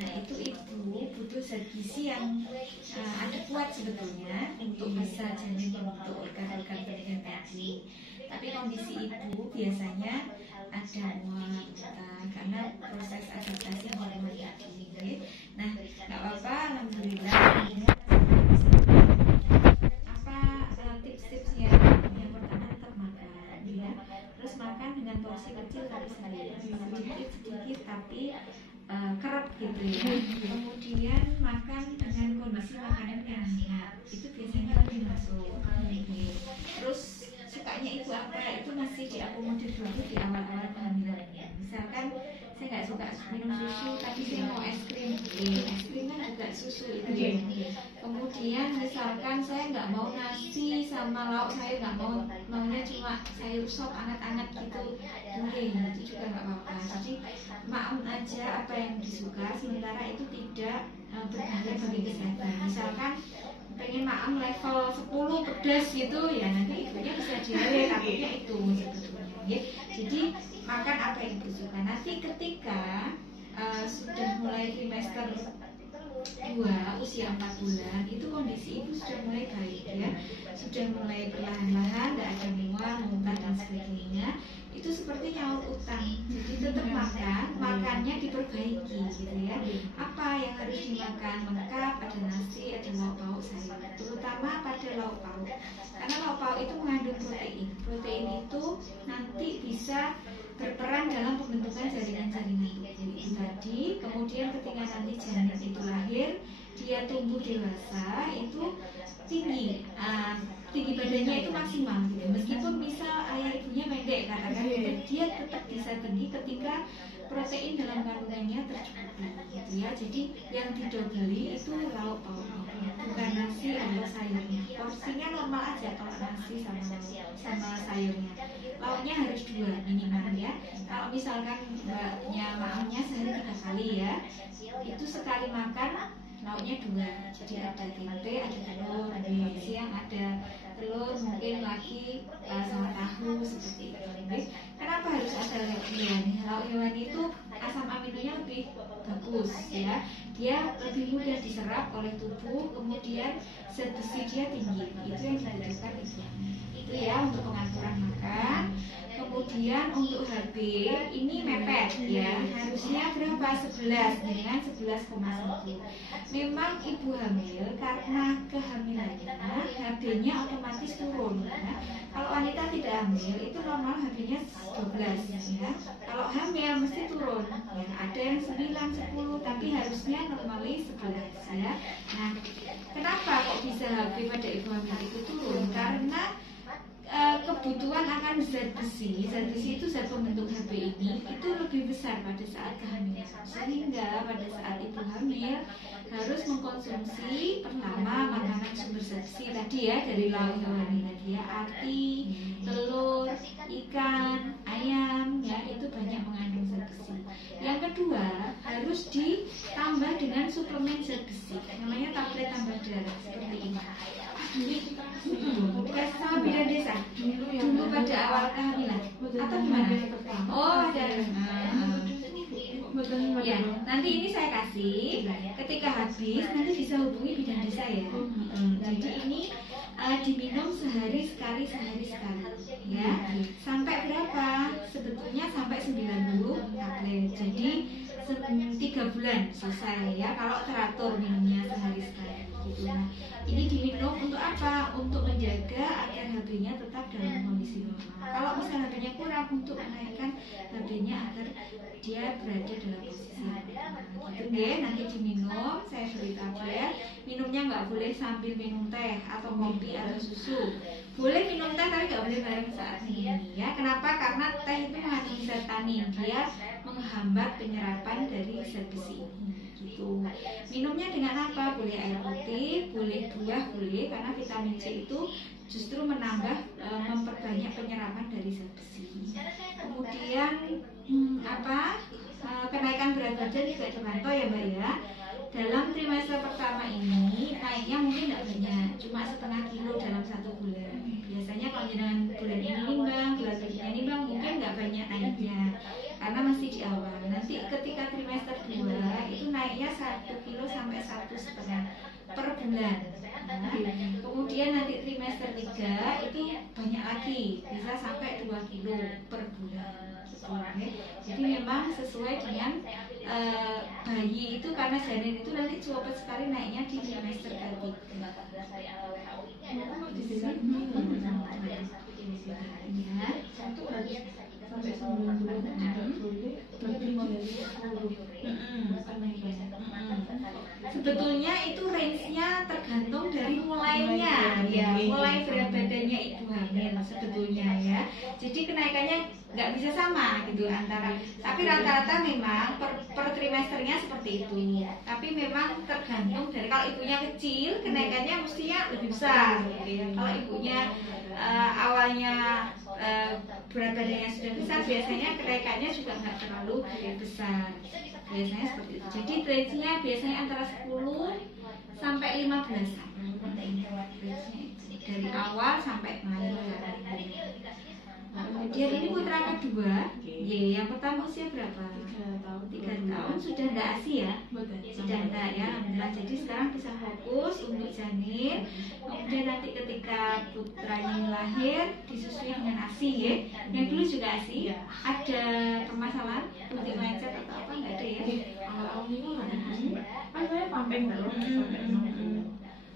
Nah itu ibu butuh zat gizi yang ada kuat sebetulnya untuk bisa janin membentuk organ-organ penting tadi. Tapi kondisi ibu biasanya ada mual, karena proses adaptasi hormon tadi. Nah nggak apa-apa, alhamdulillah. Apa tips-tipsnya? Yang pertama tetap makan, ya. Terus makan dengan porsi kecil tapi sedikit tapi kerap gitu ya. Kemudian makan dengan kondisi makanan yang hangat, itu biasanya lebih masuk. Terus sukanya ibu apa, itu masih diakomodir dulu di awal-awal kehamilan. Misalkan saya nggak suka minum susu tapi saya mau es krim kan juga susu itu. Kemudian misalkan saya nggak mau nasi sama lauk, saya nggak maunya cuma sayur sop anget-anget gitu, boleh, itu juga nggak apa-apa. Jadi maklum aja apa yang disuka, sementara itu tidak berbahaya bagi kesehatan. Misalkan pengen makan level 10 pedas gitu ya, nanti ibunya bisa diare, takutnya itu sebetulnya ya. Jadi makan apa yang ibu suka. Nanti ketika sudah mulai trimester 2 usia 4 bulan itu kondisi ibu sudah mulai baik ya, sudah mulai perlahan-lahan tidak ada mual, muntah dan sebagainya. Itu seperti nyaur utang, jadi tetap makannya diperbaiki gitu ya. Apa yang harus dimakan lengkap, ada nasi, ada lauk pauk sayur, terutama pada lauk pauk, karena lauk pauk itu mengandung protein itu nanti bisa berperan dalam pembentukan jaringan-jaringan tubuh itu tadi. Kemudian ketika nanti janin itu lahir, dia tumbuh dewasa itu tinggi badannya itu maksimal gitu. Meskipun misal ayah ibunya pendek katakan, dia tetap bisa tinggi ketika protein dalam kandungannya tercukupi gitu ya. Jadi yang didobeli itu lauk pauknya, bukan nasi atau sayurnya. Porsinya normal aja kalau nasi sama sayurnya. Lauknya harus 2 minimal ya. Kalau misalkan maamnya sehari 3 kali ya, itu sekali makan lauknya 2. Jadi ada tempe, ada telur, siang ada telur, mungkin lagi sama tahu seperti itu. Kenapa harus ada lauk hewani? Lauk hewani itu asam aminonya lebih bagus ya. Dia lebih mudah diserap oleh tubuh, kemudian zat besi dia tinggi. Itu yang dibutuhkan itu. Itu ya untuk pengaturan makan. Kemudian untuk HB ini mepet ya, harusnya berapa? 11 dengan 11,1. Memang ibu hamil karena kehamilannya HB-nya otomatis turun ya. Kalau wanita tidak hamil itu normal HB-nya 12 ya. Kalau hamil mesti turun ya. Ada yang 9, 10 tapi harusnya normally 11 ya. Nah, kenapa kok bisa HB pada ibu hamil itu turun? Karena kebutuhan akan zat besi itu zat pembentuk HB ini itu lebih besar pada saat kehamilan, sehingga pada saat ibu hamil harus mengkonsumsi pertama makanan sumber zat besi tadi ya, dari lauk hewani tadi ya, ati, telur, ikan, ayam ya, itu banyak mengandung zat besi. Yang kedua harus ditambah dengan suplemen zat besi, namanya tablet tambah darah seperti ini. Bekas sama bidan desa dulu pada awal kehamilan atau gimana? Oh ada. Ya, nanti ini saya kasih. Ketika habis nanti bisa hubungi bidan desa ya. Jadi ini diminum sehari sekali ya. Sampai berapa? Sebetulnya sampai 90 tablet. Jadi 3 bulan selesai ya kalau teratur minumnya sehari sekali gitu. Nah, ini diminum untuk apa? Untuk menjaga agar HB-nya tetap dalam kondisi normal. Kalau misalnya HB-nya kurang, untuk menaikkan HB-nya agar dia berada dalam posisi normal gitu ya. Nanti diminum, saya beri tablet. Minumnya nggak boleh sambil minum teh atau kopi atau susu. Boleh minum teh tapi nggak boleh bareng saat minum ya. Kenapa? Karena teh itu mengandung zat tanin, dia menghambat penyerapan dari zat besi ini gitu. Minumnya dengan apa? Boleh air putih, boleh buah, boleh, karena vitamin C itu justru memperbanyak penyerapan dari zat besi. Kemudian kenaikan berat badan juga dipantau ya Mbak ya. Dalam trimester pertama ini naiknya mungkin tidak banyak, cuma setengah kilo dalam 1 bulan. Biasanya kalau dengan bulan ini nimbang, bulan berikutnya nimbang, mungkin nggak banyak naiknya karena masih di awal. Nanti ketika trimester 2 itu naik naiknya 1 kilo sampai 1,5 per bulan. Kemudian nanti trimester 3 itu banyak lagi, bisa sampai 2 kilo per bulan. Jadi memang sesuai dengan bayi itu, karena janin itu nanti cepat sekali naiknya di trimester ketiga. Sampai 9 bulan tidak boleh lebih dari 10. Sebetulnya itu range-nya tergantung dari mulainya, ya, mulai berat badannya ibu hamil sebetulnya ya. Jadi kenaikannya nggak bisa sama gitu antara, tapi rata-rata memang per trimesternya seperti itu. Tapi memang tergantung dari, kalau ibunya kecil kenaikannya mestinya lebih besar. Kalau ibunya awalnya berat badannya sudah besar, biasanya kenaikannya juga nggak terlalu besar. Biasanya seperti itu. Jadi range-nya biasanya antara 10 sampai 15-an. Dari awal sampai melahirkan. Kemudian ini putra kedua, yang pertama usia berapa? 3 tahun. Sudah tidak ASI ya? Sudah tidak ya, alhamdulillah. Jadi sekarang bisa fokus untuk janin. Kemudian nanti ketika putranya lahir disusui dengan ASI ya. Yang dulu juga ASI. Ada permasalahan untuk mindset atau apa? Nggak ada ya? Awal-awal ini kan saya pumping terus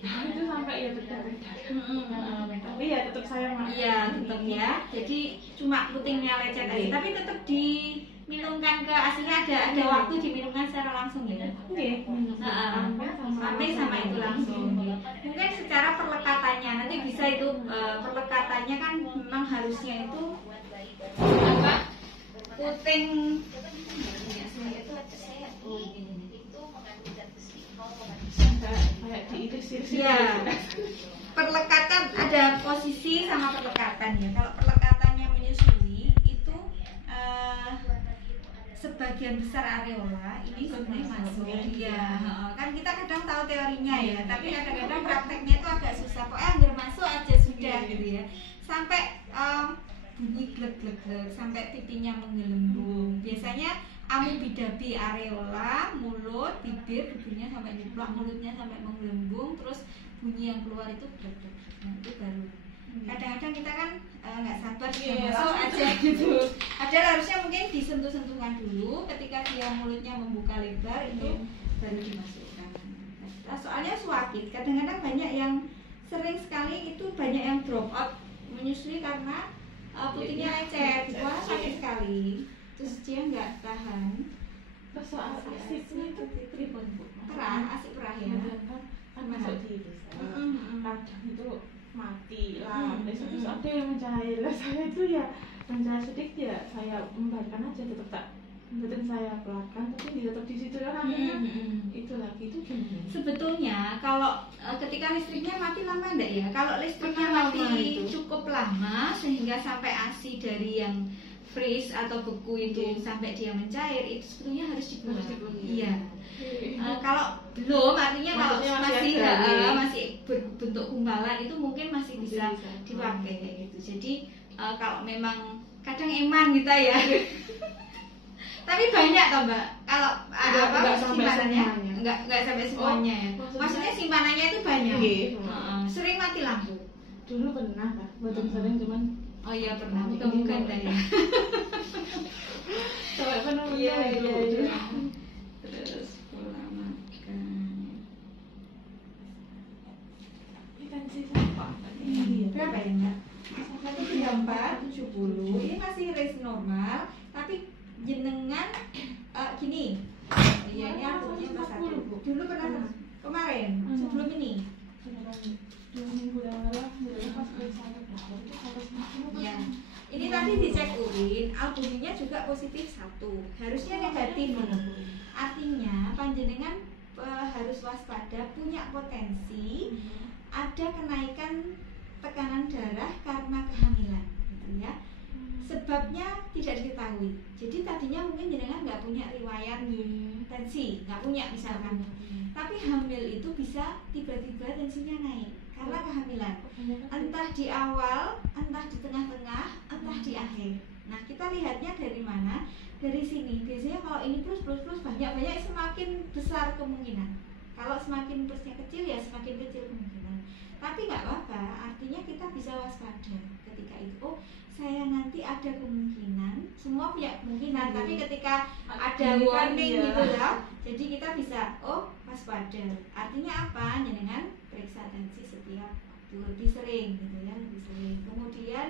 itu sampai ya beda-beda. Tapi ya tetap saya makan. Iya, tetap ya. Jadi cuma putingnya lecet aja, tapi tetap diminumkan ke ASI-nya, ada waktu diminumkan secara langsung ya. Oke. Sampai sama itu langsung. Mungkin secara perlekatannya nanti bisa itu, perlekatannya kan memang harusnya itu apa? Puting kayak diiris-iris. ya. Perlekatan ada posisi sama perlekatan ya. Kalau perlekatannya menyusui itu sebagian besar areola ini sebenarnya masuk. Iya, kan kita kadang tahu teorinya ya, tapi kadang-kadang prakteknya itu agak susah. Pokoknya hampir masuk aja sudah gitu ya. Sampai bunyi glek-glek-glek sampai pipinya menggelembung. Biasanya amoebidabi areola, mulut, bibir, bibirnya sampai diplak, mulutnya sampai menggelembung, terus bunyi yang keluar itu glek-glek. Nah, itu baru. Kadang-kadang kita kan nggak sabar masuk aja gitu. Padahal harusnya mungkin disentuh-sentuhkan dulu. Ketika dia mulutnya membuka lebar itu baru dimasukkan. Nah, soalnya suapit, kadang-kadang banyak yang sering sekali itu banyak yang drop out menyusui karena putingnya lecet. Wah, sakit sekali. Terus dia nggak tahan. Terus soal asiknya itu pripun Bu? Perah, asik perah ya. Kan masuk di itu. Kadang itu mati lah. Terus ada yang mencair. Lah saya itu ya mencair sedikit ya saya membiarkan aja, tetap tak betul saya pelankan, tapi tetap di situ kan. Itu lagi itu gimana? Sebetulnya kalau ketika listriknya mati lama enggak ya? Kalau listriknya mati cukup lama sehingga sampai ASI dari yang freeze atau beku itu sampai dia mencair, itu sebetulnya harus dibuang. Iya. Kalau belum, artinya kalau masih berbentuk gumpalan itu mungkin masih bisa dipakai kayak gitu. Jadi kalau memang kadang eman kita ya. Tapi banyak toh Mbak. Kalau simpanannya enggak sampai semuanya ya. Maksudnya simpanannya itu banyak. Sering mati lampu. Dulu pernah Kak, betul sering cuman. Oh iya pernah, bukan ya. Sampai pernah iya. Terus pola makan. Tensi apa? Berapa ya Mbak? 134/70. Ini masih range normal, tapi jenengan gini. Iya, ini akunya pas 1. Dulu pernah kemarin, sebelum ini. 2 minggu yang lalu pas saya ya. Ini tadi dicek urin, albuminnya juga positif 1. Harusnya negatif. Artinya panjenengan harus waspada, punya potensi ada kenaikan tekanan darah karena kehamilan, gitu ya. Sebabnya tidak diketahui. Jadi tadinya mungkin jenengan nggak punya riwayat tensi, nggak punya misalkan. Tapi hamil itu bisa tiba-tiba tensinya naik karena kehamilan. Entah di awal, entah di tengah-tengah, entah di akhir. Nah, kita lihatnya dari mana? dari sini. Biasanya kalau ini plus banyak semakin besar kemungkinan. Kalau semakin plusnya kecil ya semakin kecil kemungkinan. Tapi nggak apa-apa, artinya kita bisa waspada ketika itu. Oh, saya nanti ada kemungkinan, semua punya kemungkinan. Tapi ketika ada warning gitu ya, jadi kita bisa waspada. Artinya apa? Dengan periksa tensi setiap waktu, lebih sering gitu ya, lebih sering. Kemudian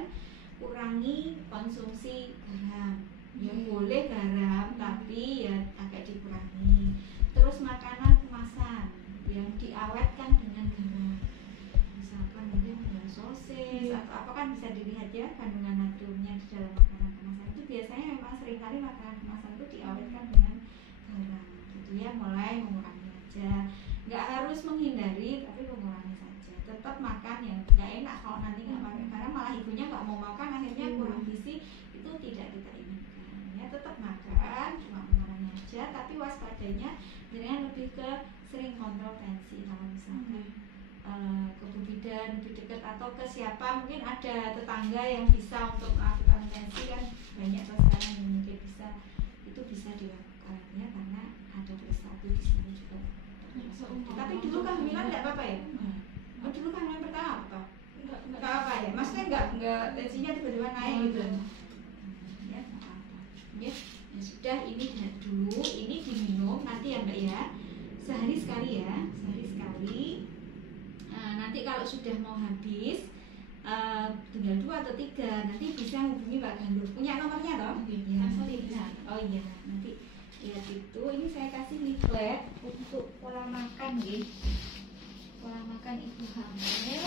kurangi konsumsi garam. Ya boleh garam, tapi ya agak dikurangi. Terus makanan kemasan yang diawetkan dengan garam, misalkan mungkin sosis atau apa, kan bisa dilihat ya kandungan natriumnya di dalam makanan kemasan itu biasanya memang seringkali makanan kemasan itu diawetkan dengan garam gitu ya. Mulai mengurangi aja, nggak harus menghindari tapi mengurangi saja. Tetap makan yang nggak enak kalau nanti nggak pakai garam, malah ibunya nggak mau makan, akhirnya kurang gizi, itu tidak kita inginkan ya. Tetap makan, cuma mengurangi aja, tapi waspadanya dengan lebih ke sering kontrol tensi. Kalau misalkan ke Bu Bidan lebih dekat atau ke siapa, mungkin ada tetangga yang bisa untuk melakukan tensi, kan banyak sekarang yang mungkin bisa, itu bisa dilakukan ya, karena ada prestasi di sana juga. Tapi dulu kehamilan nggak apa-apa ya? Oh, dulu kehamilan pertama apa? Nggak apa ya? Maksudnya nggak tensinya tiba-tiba naik gitu? Ya nggak apa-apa. Ya sudah, ini dulu, ini diminum nanti ya Mbak ya, sehari sekali ya, sehari sekali. Nanti kalau sudah mau habis, tinggal 2 atau 3, nanti bisa hubungi Mbak Gandur. Punya nomornya toh? Ya. Oh iya, nanti lihat itu. Ini saya kasih leaflet untuk pola makan, pola makan ibu hamil.